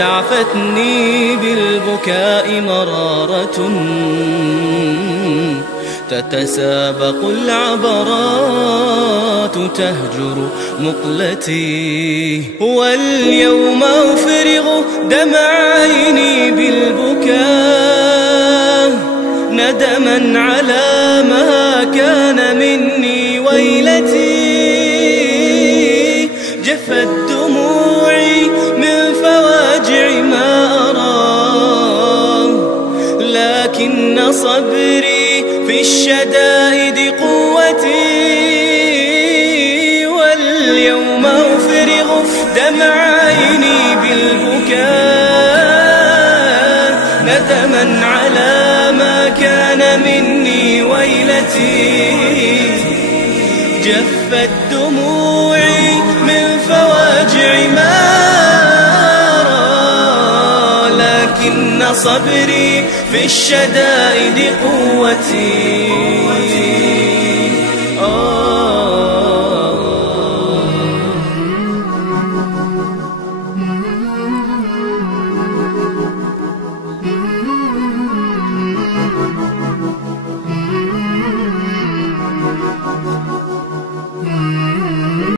تعفتني بالبكاء مرارة، تتسابق العبرات تهجر مقلتي. واليوم أفرغ دمع عيني بالبكاء ندما على ما كان مني ويلتي. جفت دموعي من فواجع ما أرى، لكن صبري في الشدائد قوتي. واليوم أفرغ دمع عيني بالبكاء ندما على ما كان مني ويلتي. جفت دموعي من فواجع ما أرى، لكن صبري في الشدائد قوتي.